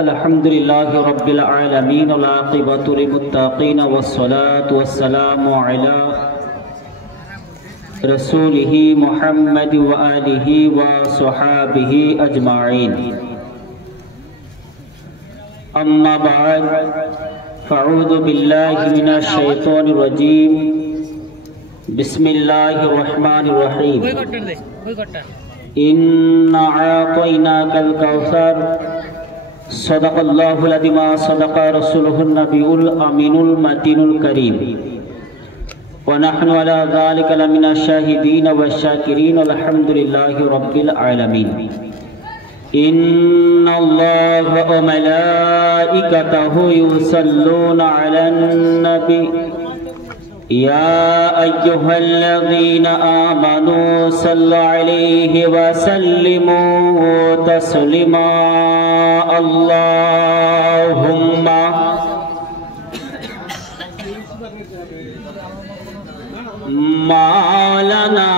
अल्हम्दुलिल्लाहि रब्बिल आलमीन वल आक़िबतु लिल्मुत्तक़ीन वस्सलातु वस्सलामु अला रसूलिहि मुहम्मद व आलिहि व स्वहाबिहि अजमाइन। अम्मा बाद फ़अऊज़ु बिल्लाहि मिनश शैतानिर रजीम। बिस्मिल्लाहिर रहमानिर रहीम। इन्ना आतैनाकल कौसर सदक़ल्लाहुल अज़ीम सदक़ रसूलुहुन नबियुल अमीनुल मतीनुल करीम व नहनु अला ज़ालिका लमिनश शाहिदीन वश्शाकिरीन अल्हम्दुलिल्लाहि रब्बिल आलमीन। इन्नल्लाह व मलाइकतहु युसल्लूना अलन नबी या अय्युहल्लज़ीना आमनू सल्लु अलैहि व सल्लिमू तस्लीमा। अल्लाहुम्मा मौलाना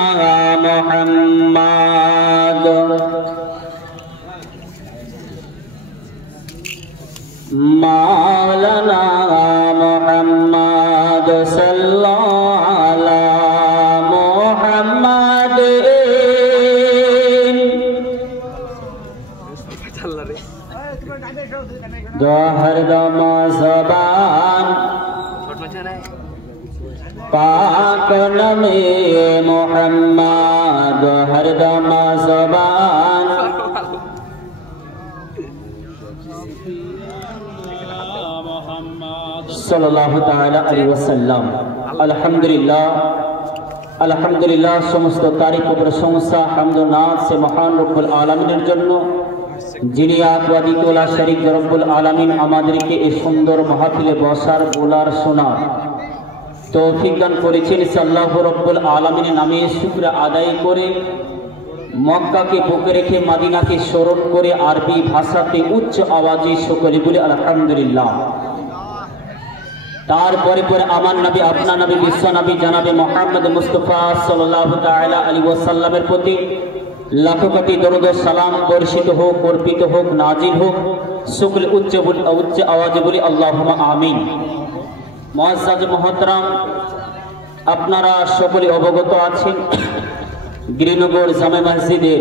मुहम्मद मौलाना मुहम्मद सल्लल्लाहु अला मुहम्मद। दोहर दमा ज़बान पाक नमे मुहम्मद। दोहर दमा ज़बान सल्लल्लाहु ताला अलैहि वसल्लम। अल्हम्दुलिल्लाह अल्हम्दुलिल्लाह समस्त तारीफ व प्रशंसा हम्द व नात से महान रब्बुल आलमीনের জন্য, যিনি আদিতলা শরীক রব্বুল আলামিন আমাদেরকে এই সুন্দর মাহফিলে বসার বলার শোনার তৌফিক দান করেছেন। আল্লাহ রব্বুল আলামিনের নামে শুকর আদায় করে মক্কাকে বুকে রেখে মদিনাকে স্মরণ করে আরবি ভাষাতে উচ্চ আওয়াজে সকলে বলে আলহামদুলিল্লাহ। তারপরে পরে আমার নবী আপনার নবী বিশ্ব নবী জনাবে মুহাম্মদ মুস্তাফা সাল্লাল্লাহু তাআলা আলাইহি ওয়াসাল্লামের প্রতি লাখো কোটি দরুদ ও সালাম বর্ষিত হোক, অর্পিত হোক, নাজিল হোক। সকলে উচ্চ আওয়াজে বলি আল্লাহুম্মা আমিন। মুআজ্জাজ মুহতারাম, আপনারা সকলে অবগত আছেন গিরিনগর জামে মসজিদের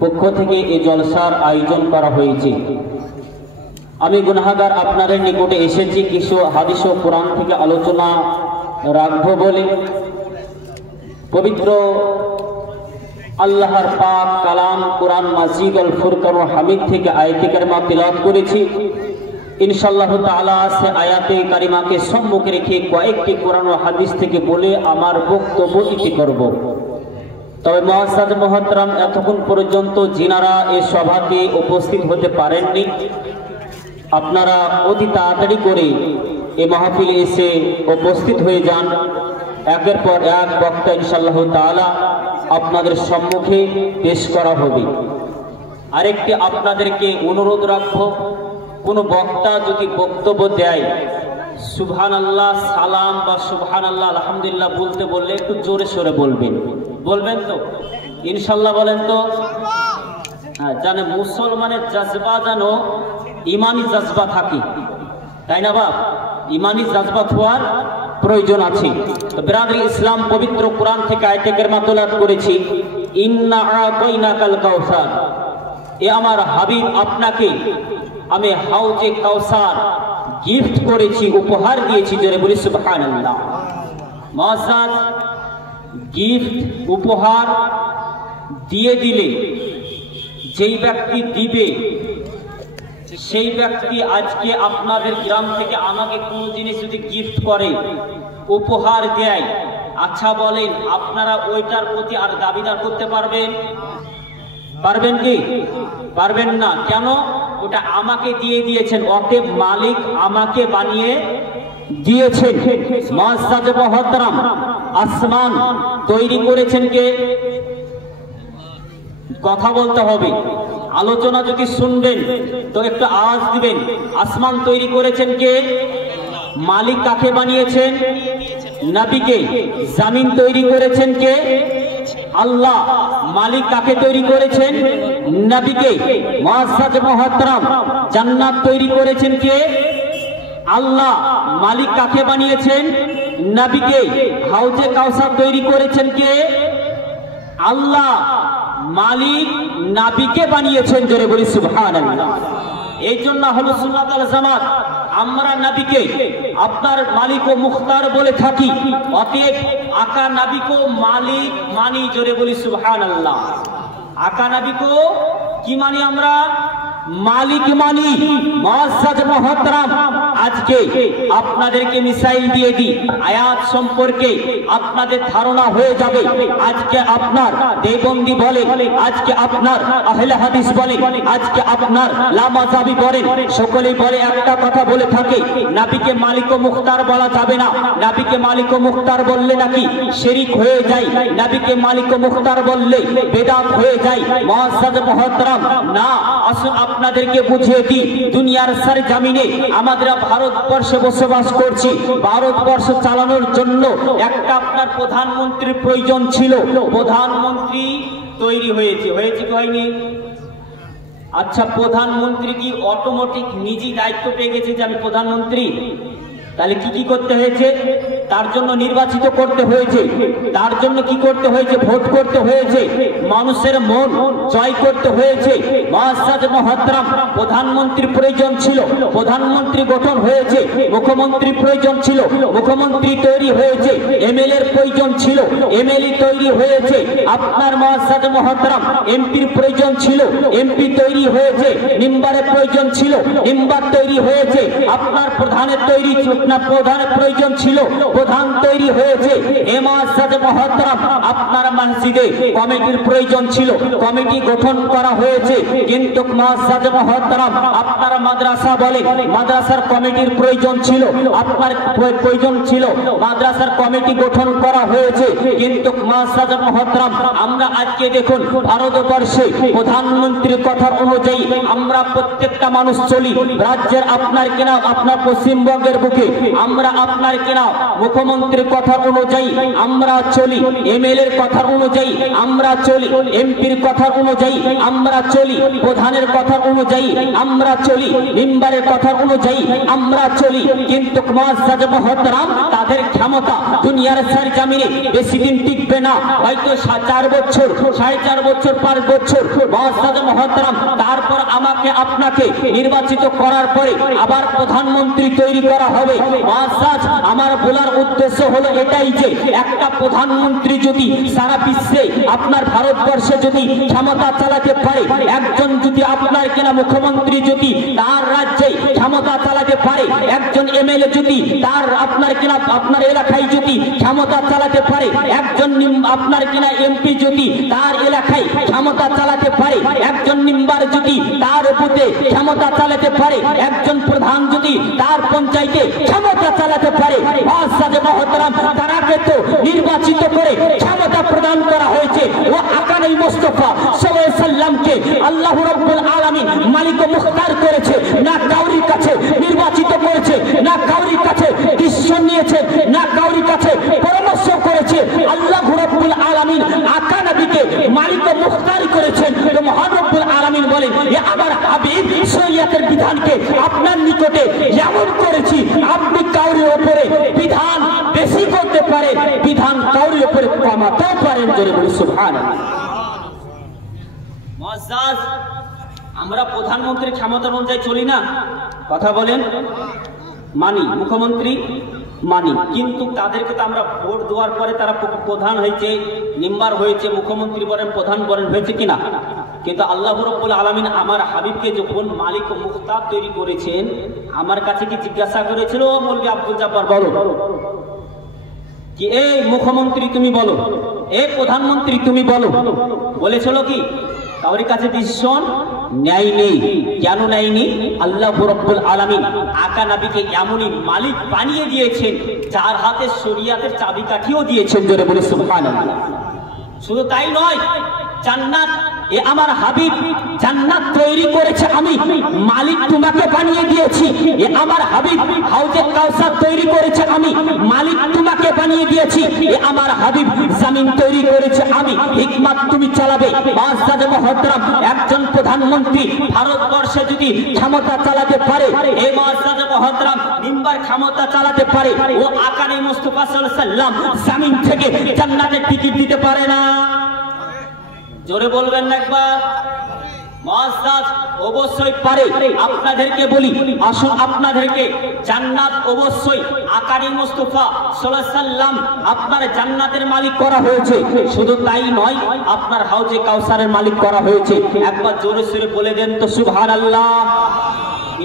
পক্ষ থেকে এই জলসার আয়োজন করা হয়েছে। আমি গুনাহগার আপনাদের নিকটে এসেছি কিছু হাদিস ও কোরআন থেকে আলোচনা রাখবো বলে। পবিত্র আল্লাহর পাক কালাম কোরআন মাজিদ আল ফুরকান হামিদ থেকে আয়াতে কারিমা তিলাওয়াত করেছি। ইনশাআল্লাহ তাআলা সে আয়াতে কারিমাকে সম্মুখে রেখে কয়েকটি কোরআন ও হাদিস থেকে বলে আমার বক্তব্য ইতি করব। তবে মুআজ্জাজ মুহতারাম, এতক্ষণ পর্যন্ত যিনারা এই সভাতে উপস্থিত হতে পারেননি, আপনারা অতি তাড়াতাড়ি করে এই মাহফিলে এসে উপস্থিত হয়ে যান। একের পর এক বক্তা ইনশাআল্লাহ তাআলা আপনাদের সম্মুখে পেশ করা হবে। আরেকটি আপনাদেরকে অনুরোধ রাখবো, কোনো বক্তা যদি বক্তব্য দেয় সুবহানাল্লাহ সালাম বা সুবহানাল্লাহ আলহামদুলিল্লাহ বলতে বললে একটু জোরে সোরে বলবেন। বলবেন তো ইনশাআল্লাহ? বলেন তো। হ্যাঁ, জানে মুসলমানের জজবা যেন ইমানি জজবা থাকে, তাই না বাপ? ইমানি জজবা হওয়ার প্রয়োজন আছে। তো বিরাদরি ইসলাম পবিত্র কোরআন থেকে আয়াতে কারিমা তেলাওয়াত করেছি, ইন্না আতাইনাকাল কাউসার। এ আমার হাবিব আপনাকে আমি হাউজে কাউসার গিফট করেছি, উপহার দিয়েছি। জোরে বলি সুবহানাল্লাহ। মুআজ্জাজ, গিফট উপহার দিয়ে দিলে যেই ব্যক্তি দিবে সেই ব্যক্তি আজকে আপনাদের গ্রাম থেকে আমাকে কোনো জিনিস যদি গিফট করে, উপহার দেয়, আচ্ছা বলেন আপনারা ওইটার প্রতি আর দাবিদার করতে পারবেন? পারবেন কি? পারবেন না। কেন? ওটা আমাকে দিয়ে দিয়েছেন, অতএব মালিক আমাকে বানিয়ে দিয়েছেন। মুআজ্জাজ মুহতারাম, আসমান তৈরি করেছেন কে? কথা বলতে হবে। আলোচনা যদি শুনবেন তো একটু আওয়াজ দিবেন। আসমান তৈরি করেছেন কে? মালিক কাকে বানিয়েছেন? নবীকে। জমিন তৈরি করেছেন কে? আল্লাহ মালিক কাকে তৈরি করেছেন? নবীকে। মুআজ্জাজ মুহতারাম, জান্নাত তৈরি করেছেন কে? আল্লাহ। মালিক কাকে বানিয়েছেন? নবীকে। হাউজে কাউসার তৈরি করেছেন কে? আল্লাহ। মালিক নবীকে বানিয়েছেন। জোরে বলি সুবহানাল্লাহ। এই জন্য আহলে সুন্নাত ওয়াল জামাত আমরা নবীকে আপনার মালিক ও মুখতার বলে থাকি। অতএব আকা নবীকে মালিক মানি। জোরে বলি সুবহানাল্লাহ। আকা নবীকে কি মানি? আমরা মালিক মানি। মুআজ্জাজ মুহতারাম, আজকে আপনাদেরকে মিসাইল দিয়ে দিই, আয়াত সম্পর্কে আপনাদের ধারণা হয়ে যাবে। আজকে আপনার দেওবন্দি বলে, আজকে আপনার আহলে হাদিস বলে, আজকে আপনার লামাযাবি বলে, সকলেই বলে একটা কথা বলে থাকে, নবীকে মালিক ও মুখতার বলা যাবে না। নবীকে মালিক ও মুখতার বললে নাকি শিরক হয়ে যায়, নবীকে মালিক ও মুখতার বললে বেদাত হয়ে যায়। মুআজ্জাজ মুহতারাম, না, আসুন আপনাদেরকে বুঝিয়ে দিই। দুনিয়ার সার জামিনে আমাদের ভারতবর্ষে বসবাস করছি। ভারতবর্ষ চালানোর জন্য একটা আপনার প্রধানমন্ত্রীর প্রয়োজন ছিল। প্রধানমন্ত্রী তৈরি হয়েছে, হয়েছে কি হয়নি? আচ্ছা, প্রধানমন্ত্রী কি অটোমেটিক নিজেই দায়িত্ব পেয়ে গেছে যে আমি প্রধানমন্ত্রী? তাহলে কি কি করতে হয়েছে? তার জন্য নির্বাচিত করতে হয়েছে। তার জন্য কি করতে হয়েছে? ভোট করতে হয়েছে। মানুষের মন জয় করতে হয়েছে। মুআজ্জাজ মুহতারাম, প্রধানমন্ত্রীর প্রয়োজন ছিল, প্রধানমন্ত্রী গঠন হয়েছে। মুখ্যমন্ত্রী প্রয়োজন ছিল, মুখ্যমন্ত্রী তৈরি হয়েছে। এমএলএর প্রয়োজন ছিল, এমএলএ তৈরি হয়েছে। আপনার মুআজ্জাজ মুহতারাম, এমপির প্রয়োজন ছিল, এমপি তৈরি হয়েছে। মেম্বারের প্রয়োজন ছিল, মেম্বার তৈরি হয়েছে। আপনার প্রধানের তৈরি না, প্রধানের প্রয়োজন ছিল, প্রধান তৈরি হয়েছে। মুআজ্জাজ মুহতারাম, আপনার মসজিদে কমিটির প্রয়োজন ছিল, কমিটি গঠন করা হয়েছে। কিন্তু মুআজ্জাজ মুহতারাম, আপনার মাদ্রাসা বলে, মাদ্রাসার কমিটির প্রয়োজন ছিল, আপনার প্রয়োজন ছিল, মাদ্রাসার কমিটি গঠন করা হয়েছে। কিন্তু মুআজ্জাজ মুহতারাম, আমরা আজকে দেখুন ভারতবর্ষে প্রধানমন্ত্রীর কথা অনুযায়ী আমরা প্রত্যেকটা মানুষ চলি। রাজ্যের আপনার কিনা আপনার পশ্চিমবঙ্গের বুকে আমরা আপনার কিনা মুখ্যমন্ত্রীর কথা অনুযায়ী আমরা চলি, এমএলএর কথা অনুযায়ী আমরা চলি, এমপির কথা অনুযায়ী আমরা চলি, প্রধানের কথা অনুযায়ী আমরা চলি, মেম্বারের কথা অনুযায়ী আমরা চলি। কিন্তু মুআজ্জাজ মুহতারাম, তাদের ক্ষমতা দুনিয়ার সরজমিনে বেশি দিন টিকবে না, হয়তো 4 বছর, 4.5 বছর, 5 বছর। মুআজ্জাজ মুহতারাম, তারপর আমাকে আপনাকে নির্বাচিত করার পরে আবার প্রধানমন্ত্রী তৈরি করা হবে। মুআজ্জাজ, আমার বলার উদ্দেশ্য হলো এটাই যে একটা প্রধানমন্ত্রী যদি সারা বিশ্বে আপনার ভারতবর্ষে যদি ক্ষমতা চালাতে পারে, একজন যদি আপনার কিনা মুখ্যমন্ত্রী যদি তার রাজ্যে ক্ষমতা চালাতে পারে, একজন এমএলএ যদি তার আপনার কিনা আপনার এলাকায় যদি ক্ষমতা চালাতে পারে, একজন আপনার কিনা এমপি যদি তার এলাকায় ক্ষমতা চালাতে পারে, একজন মেম্বার যদি তার বুথে ক্ষমতা চালাতে পারে, একজন প্রধান যদি তার পঞ্চায়েতে ক্ষমতা চালাতে পারে, মুআজ্জাজ মুহতারাম, তারাকে তো নির্বাচিত করে ক্ষমতা প্রদান করা হয়েছে। ও আকানে মুস্তাফা সাল্লাল্লাহু আলাইহি সাল্লামকে আল্লাহ রাব্বুল আলামিন মালিক ও মুখতার করেছে, না কাউরির কাছে নির্বাচিত করেছে, না কাউরির কাছে ডিসিশন নিয়েছে, না কাউরির কাছে পরামর্শ করেছে। আল্লাহ রাব্বুল আলামিন আকা নবীকে মালিক ও মুখতার করেছেন। তো মহান রব্বুল আলামিন বলেন, এ আমার হাবিব শরীয়তের বিধানকে আপনার নিকটে এমন করেছি, আপনি কাউরির উপরে বিধান বেশি করতে পারে, বিধান কাউরির উপরে কমাতেও পারেন। জোরে বলি সুবহানাল্লাহ। মুআজ্জাজ, আমরা প্রধানমন্ত্রীর ক্ষমতা অনুযায়ী চলি না, কথা বলেন, মানি, মুখ্যমন্ত্রী মানি, কিন্তু তাদেরকে তো আমরা ভোট দেওয়ার পরে তারা প্রধান হয়েছে, মেম্বার হয়েছে, মুখ্যমন্ত্রী বলেন, প্রধান বলেন, হয়েছে কিনা? কিন্তু আল্লাহ রাব্বুল আলামিন আমার হাবিবকে যখন মালিক ও মুখতার তৈরি করেছেন, আমার কাছে কি জিজ্ঞাসা করেছিল, ও মৌলভী আব্দুল জব্বার বলো কি, এই মুখ্যমন্ত্রী তুমি বলো, এই প্রধানমন্ত্রী তুমি বলো, বলেছিল কি? কাউরি কাছে ডিসিশন নেয়নি। কেন নেয়নি? আল্লাহ রাব্বুল আলামিন আকা নবীকে এমনই মালিক বানিয়ে দিয়েছেন, যার হাতে শরিয়াতের চাবিকাঠিও দিয়েছেন। জোরে বলে সুবহানাল্লাহ। শুধু তাই নয়, জান্নাত এ আমার হাবিব জান্নাত তৈরি করেছে আমি, মালিক তোমাকে বানিয়ে দিয়েছি। এ আমার হাবিব হাউজে কাউসার তৈরি করেছে আমি, মালিক তোমাকে বানিয়ে দিয়েছি। এ আমার হাবিব জমিন তৈরি করেছে আমি, হিকমত তুমি চালাবে। মুআজ্জাজ মুহতারাম, একজন প্রধানমন্ত্রী ভারতবর্ষে যদি ক্ষমতা চালাতে পারে, এই মুআজ্জাজ মুহতারাম মিম্বার ক্ষমতা চালাতে পারে, ও আকারে মুস্তাফা সাল্লাল্লাহু আলাইহি সাল্লাম জমিন থেকে জান্নাতের টিকিট দিতে পারে না। জোরে বলবেন না একবার? মুআজ্জাজ অবশ্যই পারে। আপনাদেরকে বলি, আসুন আপনাদেরকে জান্নাত অবশ্যই আকারে মুস্তাফা সাল্লাল্লাহু আলাইহি সাল্লাম আপনার জান্নাতের মালিক করা হয়েছে। শুধু তাই নয়, আপনার হাউজে কাউসারের মালিক করা হয়েছে। একবার জোরে সোরে বলে দেন তো সুবহানাল্লাহ।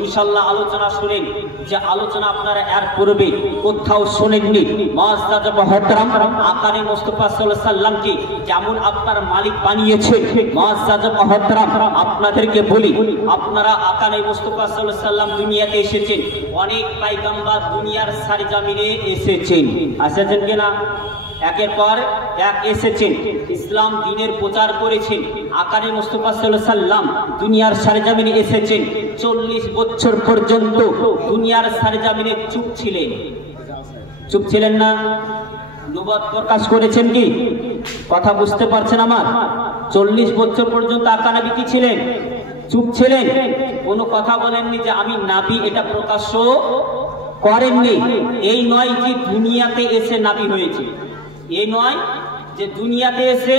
ইনশাআল্লাহ আলোচনা শুনেন, যে আলোচনা আপনারা এর পূর্বে কোথাও শুনেননি। মুআজ্জাজ মুহতারাম আকারে মুস্তাফা সাল্লাল্লাহু আলাইহি সাল্লামকে যেমন আপনার মালিক বানিয়েছে, মুআজ্জাজ মুহতারাম আপনাদেরকে বলি, আপনারা আকারে মুস্তাফা সাল্লাল্লাহু আলাইহি সাল্লাম দুনিয়াতে এসেছেন, অনেক পয়গম্বর দুনিয়ার সরজমিনে এসেছেন, এসেছেন কিনা? একের পর এক এসেছেন, ইসলাম দ্বীনের প্রচার করেছেন। আকারে মুস্তাফা সাল্লাল্লাহু আলাইহি সাল্লাম দুনিয়ার সরজমিনে এসেছেন, 40 বছর পর্যন্ত দুনিয়ার সরজমিনে চুপ ছিলেন। চুপ ছিলেন না? নবুয়ত প্রকাশ করেছেন কি? কথা বুঝতে পারছেন আমার? 40 বছর পর্যন্ত আকা নবী কি ছিলেন? চুপ ছিলেন, কোনো কথা বলেননি যে আমি নবী, এটা প্রকাশ্য করেননি। এই নয় যে দুনিয়াতে এসে নবী হয়েছে, এই নয় যে দুনিয়াতে এসে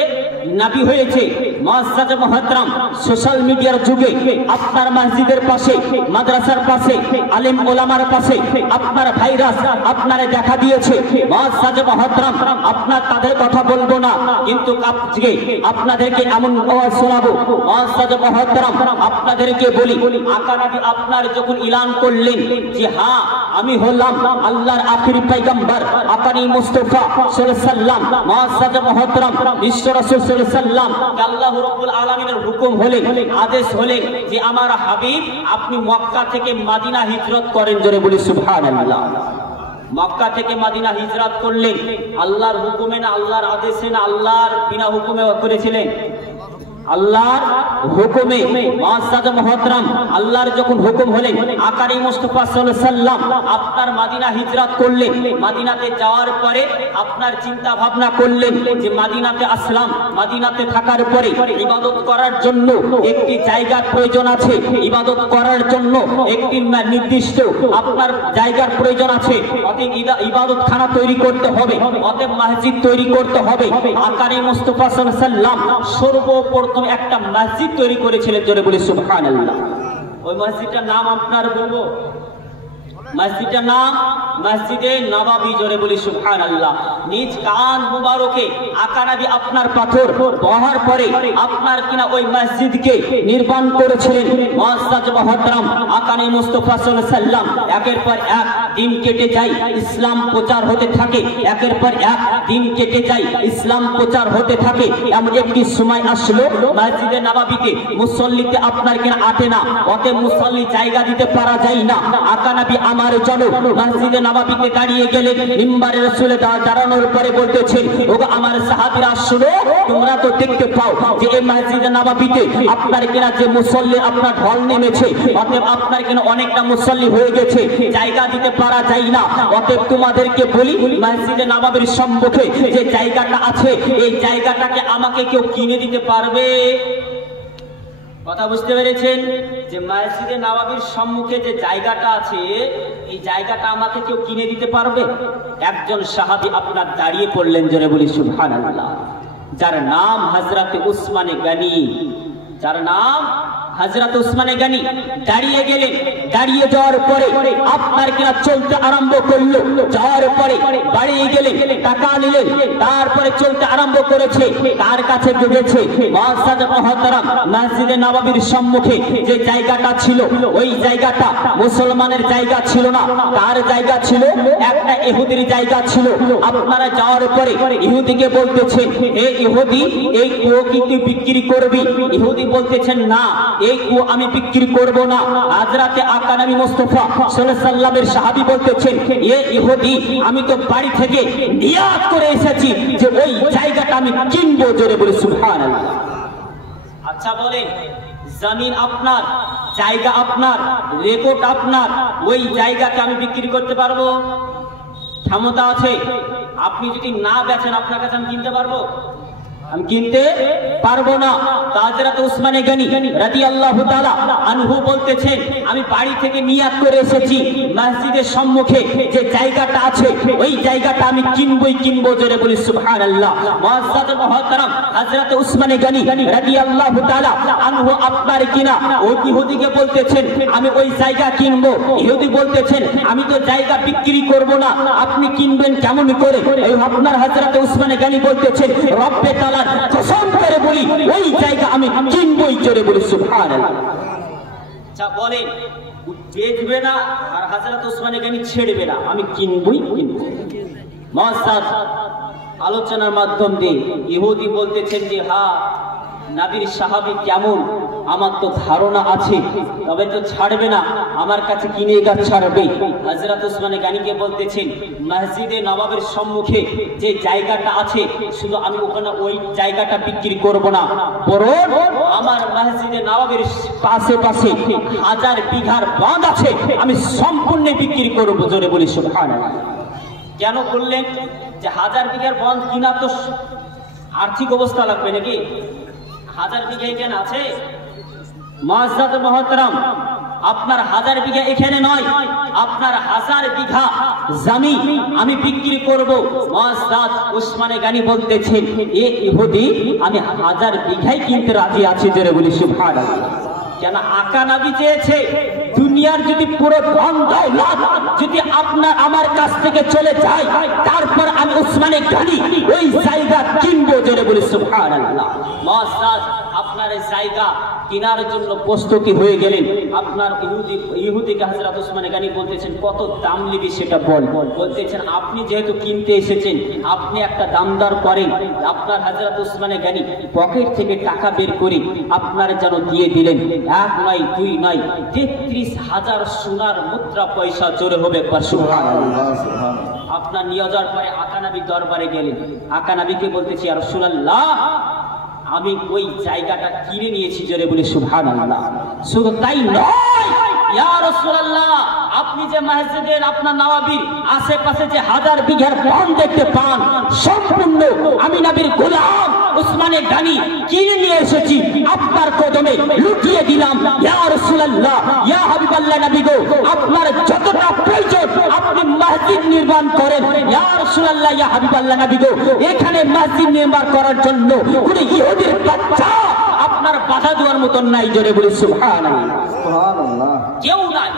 নবী হয়েছে। মুআজ্জাজ মুহতারাম সোশ্যাল মিডিয়ার যুগে আপনার মসজিদের পাশে, মাদ্রাসার পাশে, আলেম ওলামার পাশে আপনার ভাইরাস আপনারে দেখা দিয়েছে। মুআজ্জাজ মুহতারাম আপনার তাদের কথা বলবো না, কিন্তু আজকে আপনাদেরকে এমন আওয়াজ শোনাবো। মুআজ্জাজ মুহতারাম আপনাদেরকে বলি, আকা নবী আপনার যখন এলান করলেন যে হ্যাঁ আমি হলাম আল্লাহর আখিরি পয়গম্বর আকারে মুস্তাফা সাল্লাল্লাহু আলাইহি সাল্লাম, মুআজ্জাজ মুহতারাম বিশ্ব রাসূল সাল্লাল্লাহু আলাইহি সাল্লাম আল্লাহ রাব্বুল আলামিনের হুকুম হলেন, আদেশ হলেন যে আমার হাবিব আপনি মক্কা থেকে মদিনা হিজরত করেন। জোরে বলি সুবহানাল্লাহ। মক্কা থেকে মদিনা হিজরত করলেন আল্লাহর হুকুমে না আল্লাহর আদেশে না আল্লাহর বিনা হুকুমে করেছিলেন? আল্লাহর হুকুমে। মুআজ্জাজ মুহতারাম আল্লাহর যখন হুকুম হলেন, আকারে মুস্তাফা সাল্লাল্লাহু আলাইহি সাল্লাম আপনার মদিনা হিজরত করলেন। মদিনাতে যাওয়ার পরে আপনার চিন্তা ভাবনা করলেন যে মদিনাতে আসলাম, মদিনাতে থাকার পরে ইবাদত করার জন্য একটি জায়গার প্রয়োজন আছে, ইবাদত করার জন্য একটি নির্দিষ্ট আপনার জায়গার প্রয়োজন আছে, অতএব ইবাদতখানা তৈরি করতে হবে, অতএব মসজিদ তৈরি করতে হবে। আকারে মুস্তাফা সাল্লাল্লাহু আলাইহি সাল্লাম সর্বপ্রথম একটা মসজিদ তৈরি করেছিলেন। জোরে বলি সুবহানাল্লাহ। ওই মসজিদটার নাম আপনার বলবো, মসজিদটার নাম মসজিদে নববী। জোরে বলি সুবহানাল্লাহ। নিজ কান মুবারকে আকা নবী আপনার পাথর বহার পরে আপনার কিনা ওই মসজিদকে নির্মাণ করেছিলেন। মুআজ্জাজ মুহতারাম আকারে মুস্তাফা সাল্লাল্লাহু আলাইহি সাল্লাম একের পর এক দিন কেটে যায়, ইসলাম প্রচার হতে থাকে, একের পর এক দিন কেটে যায়, ইসলাম প্রচার হতে থাকে। এমন একটি সময় আসলো মসজিদে নববীতে মুসল্লিতে আপনার কিনা আটে না, অতএব মুসল্লি জায়গা দিতে পারা যায় না। আকা নবী আমার জন্য মসজিদে নববীতে দাঁড়িয়ে গেলেন, মিম্বারে রাসূলে দাঁড়ানোর পরে বলতেছেন, ওগো আমার সাহাবীরা শুনো, তোমরা তো দেখতে পাও যে এই মসজিদে নববীতে আপনার কিনা যে মুসল্লি আপনার ঢল নেমেছে, অতএব আপনার কিনা অনেকটা মুসল্লি হয়ে গেছে, জায়গা দিতে পারা যায় না। অতএব তোমাদেরকে বলি, মসজিদে নববীর সম্মুখে যে জায়গাটা আছে, এই জায়গাটাকে আমাকে কেউ কিনে দিতে পারবে? কথা বুঝতে পেরেছেন? যে মসজিদে নববীর সম্মুখে যে জায়গাটা আছে, এই জায়গাটা আমাকে কেউ কিনে দিতে পারবে? একজন সাহাবী আপনার দাঁড়িয়ে পড়লেন। জোরে বলি সুবহানাল্লাহ। যার নাম হযরত উসমানে গনি, যার নাম হযরত উসমানে গনি দাঁড়িয়ে গেলেন। দাঁড়িয়ে যাওয়ার পরে আপনার কিনা চলতে আরম্ভ করলো, যাওয়ার পরে বাড়িয়ে গেলেন, টাকা নিলেন, তারপরে চলতে আরম্ভ করেছে। তার কাছে গেছে মুআজ্জাজ মুহতারাম মসজিদে নববীর সম্মুখে যে জায়গাটা ছিল, ওই জায়গাটা মুসলমানের জায়গা ছিল না, তার জায়গা ছিল একটা ইহুদির জায়গা ছিল। আপনারা যাওয়ার পরে ইহুদিকে বলতেছেন, হে ইহুদি এই কুয়ো কি তুই বিক্রি করবি? ইহুদি বলতেছেন, না এই কুয়ো আমি বিক্রি করব না। হযরতে আকা নবী মুস্তাফা সাল্লাল্লাহু আলাইহি সাল্লামের সাহাবী বলতেছেন, এ ইহুদি আমি তো বাড়ি থেকে নিয়াত করে এসেছি যে ওই জায়গাটা আমি কিনবো। জোরে বলি সুবহানাল্লাহ। আচ্ছা বলেন, জমিন আপনার, জায়গা আপনার, রেকর্ড আপনার, ওই জায়গাকে আমি বিক্রি করতে পারবো? ক্ষমতা আছে? আপনি যদি না বেচেন আপনার কাছে আমি কিনতে পারবো? আমি কিনতে পারবো না। হযরত উসমানে গনি রাদিয়াল্লাহু তাআলা আনহু বলতেছেন, আমি বাড়ি থেকে নিয়াত করে এসেছি মসজিদের সম্মুখে যে জায়গাটা আছে ওই জায়গাটা আমি কিনবই কিনবো। জোরে বলি সুবহানাল্লাহ। মুআজ্জাজ মুহতারাম, হযরত উসমানে গনি রাদিয়াল্লাহু তাআলা আনহু আপনার কিনা ওই ইহুদিকে বলতেছেন আমি ওই জায়গা কিনবো। ইহুদি বলতেছেন আমি তো জায়গা বিক্রি করব না, আপনি কিনবেন কেমন করে? এই আপনার হযরত উসমানে গনি বলতেছেন রব্বে তাআলা কসম করে বলি ওই জায়গা আমি কিনবই। জোরে বলি সুবহানাল্লাহ। আচ্ছা বলেন, বেচবে না আর হযরত উসমানে গনি ছেড়বে না, আমি কিনবই কিনবো। মুআজ্জাজ আলোচনার মাধ্যম দিয়ে ইহুদি বলতেছেন যে হ্যাঁ নবীর সাহাবী কেমন আমার তো ধারণা আছে, তবে তো ছাড়বে না, আমার কাছে কিনে গা ছাড়বে। হযরত উসমানে গনিকে বলতেছেন মসজিদে নবাবের সম্মুখে যে জায়গাটা আছে শুধু আমি ওখানে ওই জায়গাটা বিক্রি করব না, বরং আমার মসজিদে নবাবের পাশে পাশে 1000 বিঘার বাঁধ আছে আমি সম্পূর্ণ বিক্রি করব। জোরে বলি সুবহানাল্লাহ। কেন বললেন যে 1000 বিঘার বাঁধ কিনা তো আর্থিক অবস্থা লাগবে নাকি? 1000 বিঘা এখানে আছে? মুআজ্জাজ মুহতারাম, আপনার 1000 বিঘা এখানে নয়, আপনার 1000 বিঘা জমি আমি বিক্রি করব। মুআজ্জাজ উসমানে গনি বলতেছেন এ ইহুদি আমি 1000 বিঘাই কিনতে রাজি আছি। জোরে বলি সুবহানাল্লাহ। কেন? আকা নবী চেয়েছে দুনিয়ার যদি পুরো ধন দৌলত যদি আপনার আমার কাছ থেকে চলে যায় তারপর আমি উসমানে গনি ওই জায়গা কিনবো। জোরে বলি সুবহানাল্লাহ। মুআজ্জাজ আপনার এই জায়গা কেনার জন্য প্রস্তুতি হয়ে গেলেন। আপনার ইহুদিকে হযরত উসমানে গনি বলতেছেন কত দাম নিবি সেটা বল। বলতেছেন আপনি যেহেতু কিনতে এসেছেন আপনি একটা দামদার করেন। আপনার হযরত উসমানে গনি পকেট থেকে টাকা বের করে আপনার যেন দিয়ে দিলেন। 1 নয় 2 নয় 33,000 সোনার মুদ্রা পয়সা। জোরে হবে একবার সুবহানাল্লাহ। আপনার নিয়ে যাওয়ার পরে আকা নবীর দরবারে গেলেন। আকা নবীকে বলতেছি ইয়া রাসূলুল্লাহ আমি ওই জায়গাটা কিনে নিয়েছি। জোরে বলি সুবহানাল্লাহ। শুধু তাই নয় ইয়া রাসূলুল্লাহ আপনি যে মসজিদের আপনার নওয়াবির আশেপাশে যে 1000 বিঘার বাঁধ দেখতে পান সম্পূর্ণ আমি নবীর গোলাম উসমানে গনি কিনে নিয়ে এসেছি, আপনার কদমে লুটিয়ে দিলাম। ইয়া রাসূলুল্লাহ ইয়া হাবিবাল্লাহ নবী গো আপনার যতটা প্রয়োজন আপনি মসজিদ নির্মাণ করেন। ইয়া রাসূলুল্লাহ ইয়া হাবিবাল্লাহ নবী গো এখানে মসজিদ নির্মাণ করার জন্য কোন ইহুদির বাচ্চা আপনার বাধা দেওয়ার মত নাই। জোরে বলি সুবহানাল্লাহ। সুবহানাল্লাহ। কেউ নাই,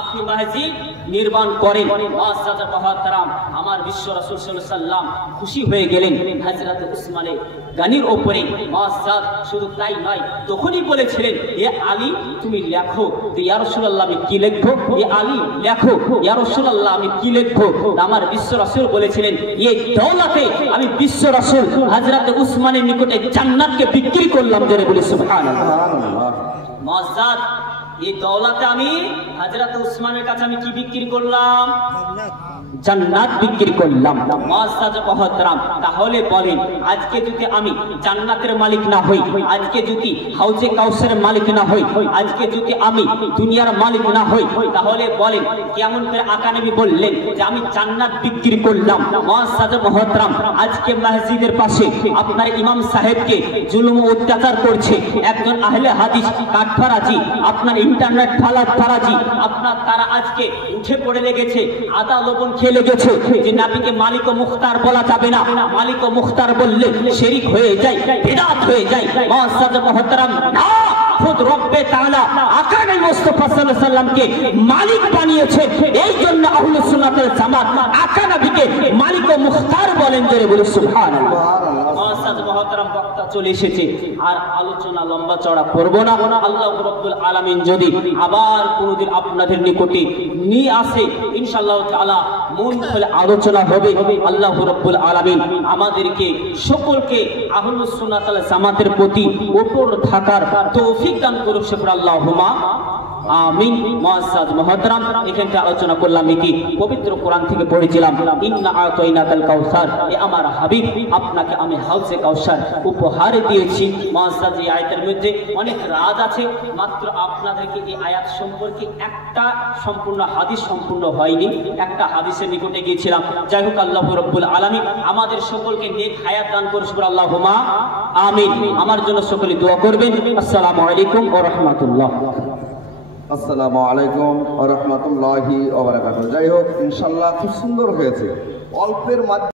আপনি মসজিদ নির্মাণ করেন। মুআজ্জাজ মুহতারাম আমার বিশ্ব রাসূল সাল্লাল্লাহু আলাইহি সাল্লাম খুশি হয়ে গেলেন হযরত উসমানে গনির উপরে। মুআজ্জাজ শুধু তাই নয় তখনই বলেছিলেন এ আলী তুমি লেখো। ইয়া রাসূলুল্লাহ আমি কি লিখবো? এ আলী লেখো। ইয়া রাসূলুল্লাহ আমি কি লিখবো? আমার বিশ্ব রাসূল বলেছিলেন এই দৌলতে আমি বিশ্ব রাসূল হযরত উসমানের নিকটে জান্নাতকে বিক্রি করলাম। জোরে বলি সুবহানাল্লাহ। মুআজ্জাজ এই দৌলতে আমি হযরত উসমানের কাছে আমি কি বিক্রি করলাম? জান্নাত বিক্রি করলাম। মুআজ্জাজ মুহতারাম তাহলে বলেন আজকে যদি আমি জান্নাতের মালিক না হই, আজকে যদি হাউজে কাউসারের মালিক না হই, আজকে যদি আমি দুনিয়ার মালিক না হই, তাহলে বলেন কেমন করে আকা নবী বললেন যে আমি জান্নাত বিক্রি করলাম। মুআজ্জাজ মুহতারাম আজকে মসজিদের পাশে আপনার ইমাম সাহেবকে জুলুম ও অত্যাচার করছে একজন আহলে হাদিস কাঠফারাজি, আপনার ইন্টারনেট ফারাজি, আপনার তারা আজকে উঠে পড়ে লেগেছে, আদা লবণ খেয়ে লেগেছে যে নবীকে মালিক ও মুখতার বলা যাবে না, মালিক ও মুখতার বললে শিরক হয়ে যায়, বিদআত হয়ে যায়। মুআজ্জাজ মুহতারাম না, খুদ রব্বে তাআলা আকা নবী মুস্তাফা সাল্লাল্লাহু আলাইহি সাল্লামকে মালিক বানিয়েছে। এই জন্য আহলুস সুন্নাত ওয়াল জামাত আকা নবীকে মালিক ও মুখতার বলেন। জোরে বলি সুবহানাল্লাহ। মুআজ্জাজ মুহতারাম বক্তা চলে এসেছে, আর আলোচনা লম্বা চড়া করব না। আল্লাহ রাব্বুল আলামিন যদি আবার কোনদিন আপনাদের নিকটে নিয়ে আসে ইনশাআল্লাহ তাআলা মন খুলে আলোচনা হবে। আল্লাহ রাব্বুল আলামিন আমাদেরকে সকলকে আহলুস সুন্নাত ওয়াল জামাতের প্রতি ওপর থাকার তৌফিক দান করুক। আল্লাহুম্মা আমিন। মুআজ্জাজ মুহতারাম, এখানে আলোচনা করলাম কি পবিত্র কোরআন থেকে পড়েছিলাম ইন্না আতাইনাকাল কাউসার, এ আমার হাবিব আপনাকে আমি হাউজে কাউসার উপহার দিয়েছি। মুআজ্জাজ এই আয়াতের মধ্যে অনেক রাজ আছে, মাত্র আপনাদেরকে এই আয়াত সম্পর্কে একটা সম্পূর্ণ হাদিস সম্পূর্ণ হয়নি, একটা হাদিসের নিকটে গিয়েছিলাম। যাই হোক, আল্লাহ রাব্বুল আলামিন আমাদের সকলকে নেক হায়াত দান করুন, আল্লাহুম্মা আমিন। আমার জন্য সকলে দোয়া করবেন। আসসালামু আলাইকুম ওয়া রাহমাতুল্লাহ। আসসালামু আলাইকুম ওয়া রাহমাতুল্লাহি ওয়া বারাকাতুহু। যাই হোক, ইনশাআল্লাহ খুব সুন্দর হয়েছে, অল্পের মাধ্যমে